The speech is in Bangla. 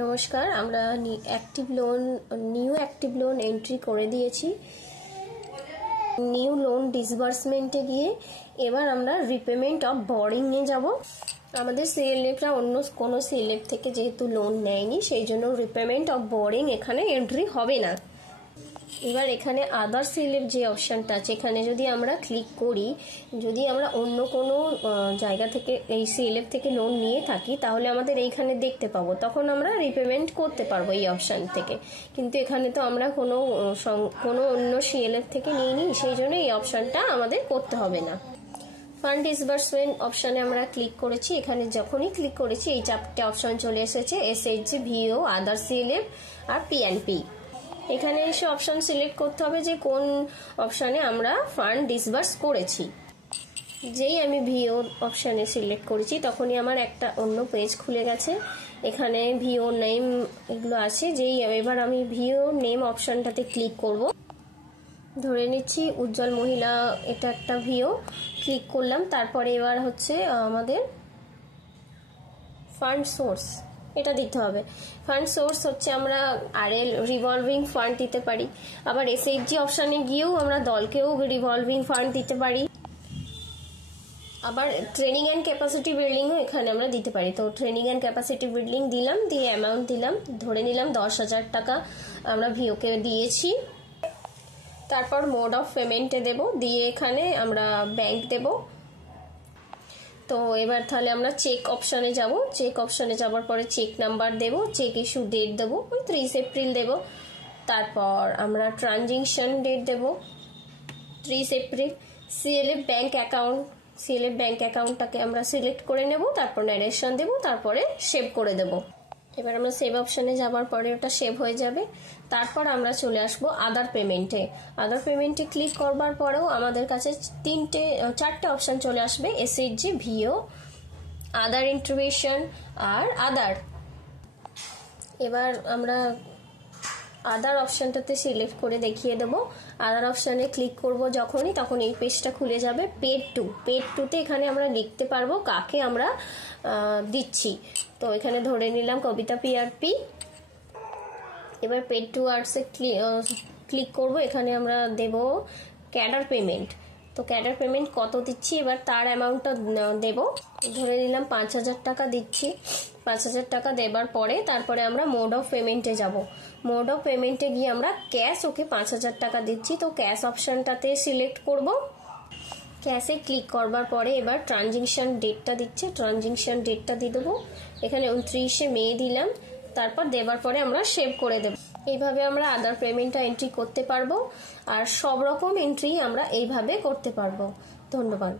নমস্কার, আমরা নিউ অ্যাক্টিভ লোন এন্ট্রি করে দিয়েছি। নিউ লোন ডিসবার্সমেন্টে গিয়ে এবার আমরা রিপেমেন্ট অফ বরিং এ যাব। আমাদের সিএলএফরা অন্য কোনো সিএলএফ থেকে যেহেতু লোন নেয়নি, সেই জন্য রিপেমেন্ট অফ বরিং এখানে এন্ট্রি হবে না। এবার এখানে আদার সিএলএফ যে অপশানটা আছে, এখানে যদি আমরা ক্লিক করি, যদি আমরা অন্য কোনো জায়গা থেকে এই সিএলএফ থেকে লোন নিয়ে থাকি, তাহলে আমাদের এইখানে দেখতে পাবো, তখন আমরা রিপেমেন্ট করতে পারবো এই অপশান থেকে। কিন্তু এখানে তো আমরা কোনো অন্য সিএলএফ থেকে নিইনি, সেই জন্য এই অপশানটা আমাদের করতে হবে না। ফান্ড ডিসবার্সমেন্ট অপশানে আমরা ক্লিক করেছি। এখানে যখনই ক্লিক করেছি এই চারটে অপশান চলে এসেছে, এসএইচজি, ভিও, আদার সিএলএফ আর পিএনপি। এখানে এসে অপশান সিলেক্ট করতে হবে যে কোন অপশানে আমরা ফান্ড ডিসবার্স করেছি। যেই আমি ভিও অপশানে সিলেক্ট করেছি, তখনই আমার একটা অন্য পেজ খুলে গেছে। এখানে ভিও নেম এগুলো আছে। এবার আমি ভিও নেম অপশানটাতে ক্লিক করব। ধরে নিচ্ছি উজ্জ্বল মহিলা, এটা একটা ভিও। ক্লিক করলাম। তারপরে এবার হচ্ছে আমাদের ফান্ড সোর্স, এটা দিতে হবে। ফান্ড সোর্স হচ্ছে আমরা আরএল রিভলভিং ফান্ড দিতে পারি, আবার এসএইচজি অপশানে গিয়েও আমরা দলকেও রিভলভিং ফান্ড দিতে পারি, আবার ট্রেনিং অ্যান্ড ক্যাপাসিটি বিল্ডিংও এখানে আমরা দিতে পারি। তো ট্রেনিং অ্যান্ড ক্যাপাসিটি বিল্ডিং দিলাম, দিয়ে অ্যামাউন্ট দিলাম, ধরে নিলাম 10,000 টাকা আমরা ভিওকে দিয়েছি। তারপর মোড অফ পেমেন্টে দেব, দিয়ে এখানে আমরা ব্যাংক দেব। তো এবার তাহলে আমরা চেক অপশানে যাব। চেক অপশানে যাওয়ার পরে চেক নাম্বার দেব, চেক ইস্যু ডেট দেবো, 30 এপ্রিল দেব। তারপর আমরা ট্রানজেকশন ডেট দেব 30 এপ্রিল। সিএলএফ ব্যাংক অ্যাকাউন্টটাকে আমরা সিলেক্ট করে নেব, তারপর ন্যারেশন দেব, তারপরে সেভ করে দেব। এবার আমরা সেভ অপশানে যাওয়ার পরে ওটা সেভ হয়ে যাবে। তারপর আমরা চলে আসবো আদার পেমেন্টে। আদার পেমেন্টে ক্লিক করবার পরেও আমাদের কাছে চারটে অপশান চলে আসবে, এসএইচজি, ভিও, আদার ইন্টারভেনশন আর আদার। এবার আমরা আদার অপশানটাতে সিলেক্ট করে দেখিয়ে দেবো। আদার অপশানে ক্লিক করব যখনই, তখন এই পেজটা খুলে যাবে। পেড টুতে এখানে আমরা লিখতে পারবো কাকে আমরা দিচ্ছি। তো এখানে ধরে নিলাম কবিতা পিআরপি। এবার পেড টু আর্টসে ক্লিক করব। এখানে আমরা দেব ক্যাডার পেমেন্ট। তো ক্যাডার পেমেন্ট কত দিচ্ছি, এবার তার অ্যামাউন্টটা দেব। ধরে নিলাম 5,000 টাকা দিচ্ছি। 5,000 টাকা দেবার পরে তারপরে আমরা মোড অফ পেমেন্টে যাব। মোড অফ পেমেন্টে গিয়ে আমরা ক্যাশ ওকে 5,000 টাকা দিচ্ছি। তো ক্যাশ অপশানটাতে সিলেক্ট করব। ক্যাশে ক্লিক করবার পরে এবার ট্রানজেকশন ডেটটা দিচ্ছে, ট্রানজেকশন ডেটটা দিয়ে দেবো। এখানে 29শে মে দিলাম। তারপর দেবার পরে আমরা সেভ করে দেব। এইভাবে আমরা আদার পেমেন্টটা এন্ট্রি করতে পারবো, আর সব রকম এন্ট্রি আমরা এইভাবে করতে পারবো। ধন্যবাদ।